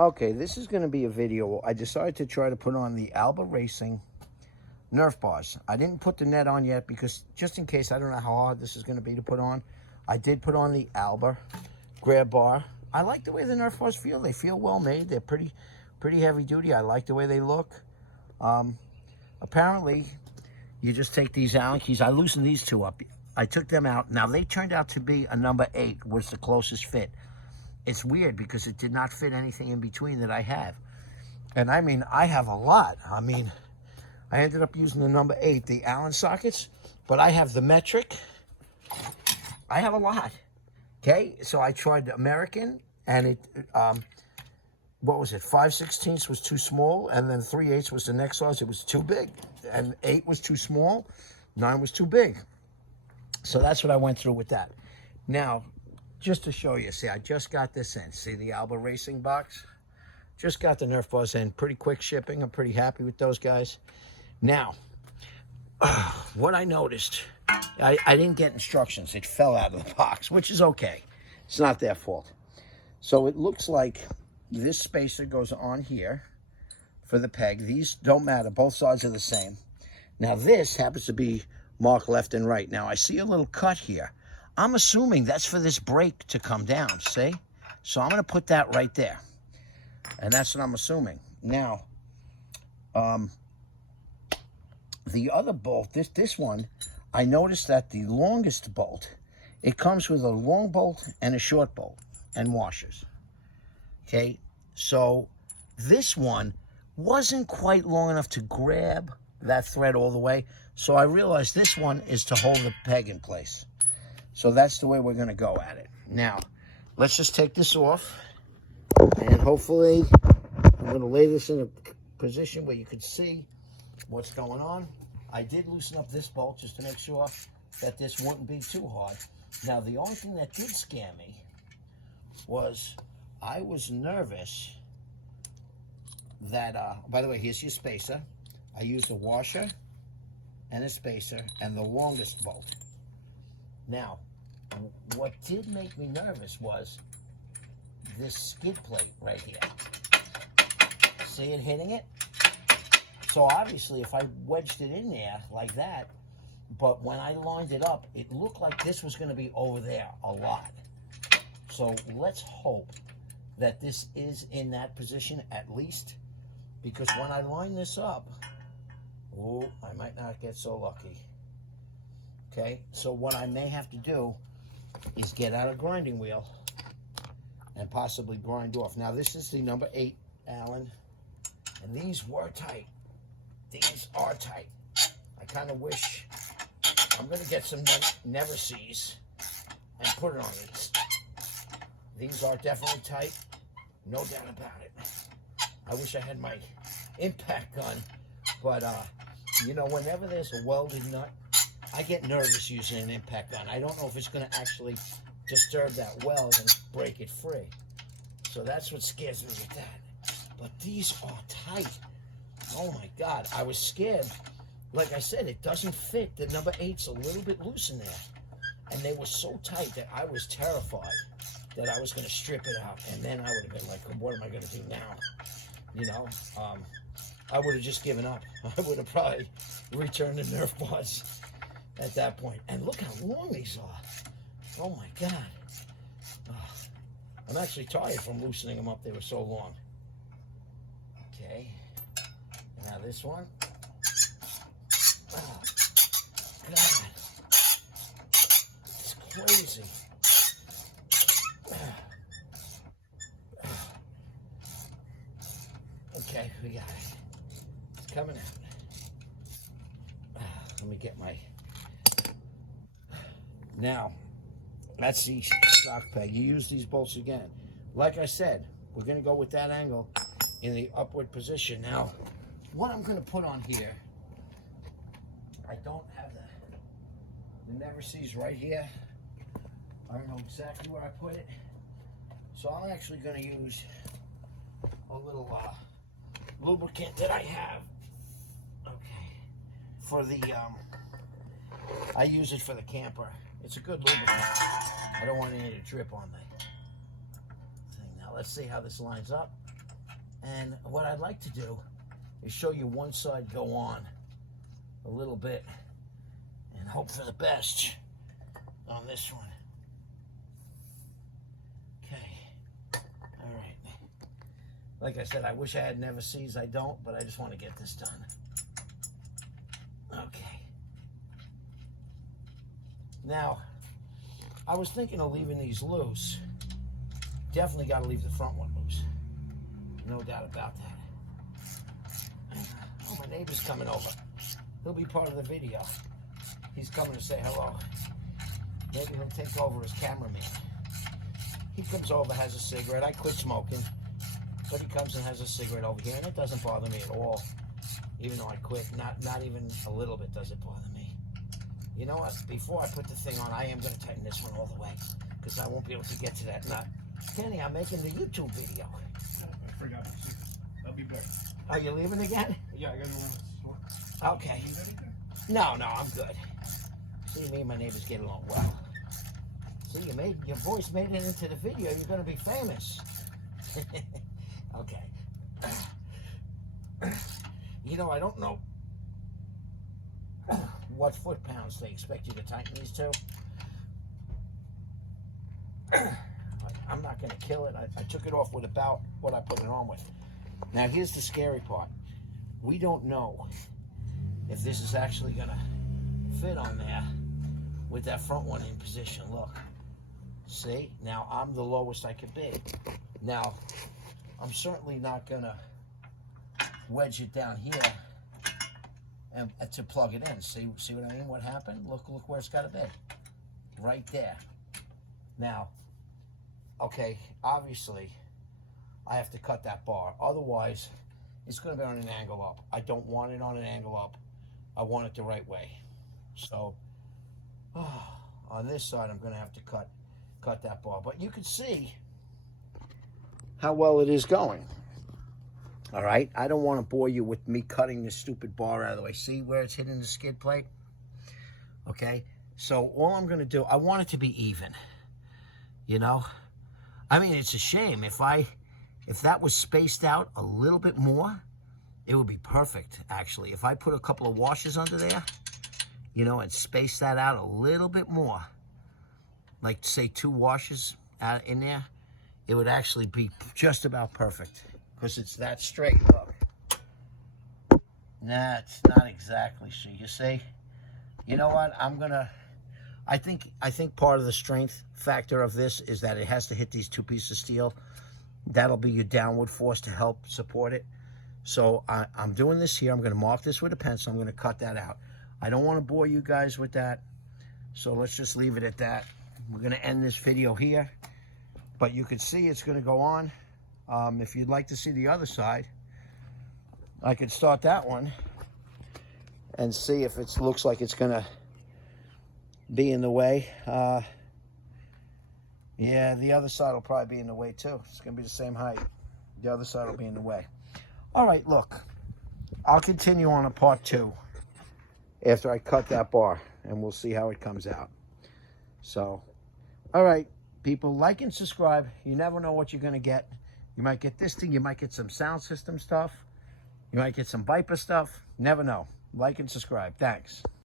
Okay, this is going to be a video. I decided to try to put on the Alba Racing Nerf bars. I didn't put the net on yet because just in case, I don't know how hard this is going to be to put on. I did put on the Alba grab bar. I like the way the Nerf bars feel. They feel well made. They're pretty heavy duty. I like the way they look. Apparently, you just take these Allen keys. I loosened these two up. I took them out. Now, they turned out to be a number 8 was the closest fit. It's weird because it did not fit anything in between that I have. And I mean, I have a lot. I mean, I ended up using the number 8, the Allen sockets, but I have the metric. I have a lot. Okay, so I tried the American, and it, what was it, 5/16 was too small, and then 3/8 was the next size. It was too big, and 8 was too small, 9 was too big. So that's what I went through with that. Now, just to show you, see, I just got this in. See the Alba Racing box? Just got the Nerf bars in. Pretty quick shipping. I'm pretty happy with those guys. Now, what I noticed, I didn't get instructions. It fell out of the box, which is okay. It's not their fault. So it looks like this spacer goes on here for the peg. These don't matter. Both sides are the same. Now, this happens to be marked left and right. Now, I see a little cut here. I'm assuming that's for this brake to come down, see? So I'm going to put that right there. And that's what I'm assuming. Now, the other bolt, this one, I noticed that the longest bolt, it comes with a long bolt and a short bolt and washers. Okay, so this one wasn't quite long enough to grab that thread all the way. So I realized this one is to hold the peg in place. So that's the way we're going to go at it. Now, let's just take this off. And hopefully, I'm going to lay this in a position where you can see what's going on. I did loosen up this bolt just to make sure that this wouldn't be too hard. Now, the only thing that did scare me was I was nervous that, by the way, here's your spacer. I used a washer and a spacer and the longest bolt. Now, what did make me nervous was this skid plate right here. See it hitting it? So obviously, if I wedged it in there like that, but when I lined it up, it looked like this was going to be over there a lot. So let's hope that this is in that position at least, because when I line this up, oh, I might not get so lucky. Okay, so what I may have to do is get out a grinding wheel and possibly grind off. Now, this is the number 8 Allen, and these were tight. These are tight. I kind of wish I'm going to get some Never Sees and put it on these. These are definitely tight, no doubt about it. I wish I had my impact gun, but you know, whenever there's a welded nut, I get nervous using an impact gun. I don't know if it's going to actually disturb that weld and break it free. So that's what scares me with that. But these are tight. Oh my God, I was scared. Like I said, it doesn't fit. The number 8's a little bit loose in there. And they were so tight that I was terrified that I was going to strip it out. And then I would have been like, what am I going to do now? You know, I would have just given up. I would have probably returned the Nerf bars at that point. And look how long these are. Oh my God. Oh, I'm actually tired from loosening them up. They were so long. Okay. Now this one. Oh, God. It's crazy. Okay, we got it. It's coming out. Let me get my... Now, that's the stock peg. You use these bolts again. Like I said, we're going to go with that angle in the upward position. Now, what I'm going to put on here, I don't have the Never Sees right here. I don't know exactly where I put it. So I'm actually going to use a little lubricant that I have. Okay. For the, I use it for the camper. It's a good lubricant. I don't want any to drip on the thing. Now let's see how this lines up. And what I'd like to do is show you one side go on a little bit and hope for the best on this one. Okay. All right. Like I said, I wish I had never sees. I don't, but I just want to get this done. Okay. Now, I was thinking of leaving these loose. Definitely got to leave the front one loose. No doubt about that. Oh, my neighbor's coming over. He'll be part of the video. He's coming to say hello. Maybe he'll take over as cameraman. He comes over, has a cigarette. I quit smoking, but he comes and has a cigarette over here, and it doesn't bother me at all. Even though I quit, not even a little bit does it bother me. You know what? Before I put the thing on, I am going to tighten this one all the way, because I won't be able to get to that nut. Kenny, I'm making the YouTube video. I forgot. I'll be back. Are you leaving again? Yeah, I got to go. Okay. No, I'm good. See, me and my neighbors get along well. See, your voice made it into the video. You're going to be famous. Okay. You know, I don't know what foot-pounds they expect you to tighten these to. I'm not going to kill it. I took it off with about what I put it on with. Now, here's the scary part. We don't know if this is actually going to fit on there with that front one in position. Look. See? Now, I'm the lowest I could be. Now, I'm certainly not going to wedge it down here and to plug it in. See what I mean? What happened? Look where it's got to be. Right there. Now, okay, obviously, I have to cut that bar. Otherwise, it's going to be on an angle up. I don't want it on an angle up. I want it the right way. So, on this side, I'm going to have to cut that bar. But you can see how well it is going. All right? I don't want to bore you with me cutting this stupid bar out of the way. See where it's hitting the skid plate? Okay? So all I'm going to do, I want it to be even. You know? I mean, it's a shame. If that was spaced out a little bit more, it would be perfect, actually. If I put a couple of washers under there, you know, and space that out a little bit more, like, say, 2 washers out in there, it would actually be just about perfect, because it's that straight. Look. Nah, it's not exactly. So you see, you know what? I think part of the strength factor of this is that it has to hit these 2 pieces of steel. That'll be your downward force to help support it. So I'm doing this here. I'm going to mark this with a pencil. I'm going to cut that out. I don't want to bore you guys with that. So let's just leave it at that. We're going to end this video here. But you can see it's going to go on. If you'd like to see the other side, I could start that one and see if it looks like it's going to be in the way. Yeah, the other side will probably be in the way too. It's going to be the same height. The other side will be in the way. All right, look. I'll continue on a part 2 after I cut that bar, and we'll see how it comes out. So, all right, people, like and subscribe. You never know what you're going to get. You might get this thing. You might get some sound system stuff. You might get some Viper stuff. Never know. Like and subscribe. Thanks.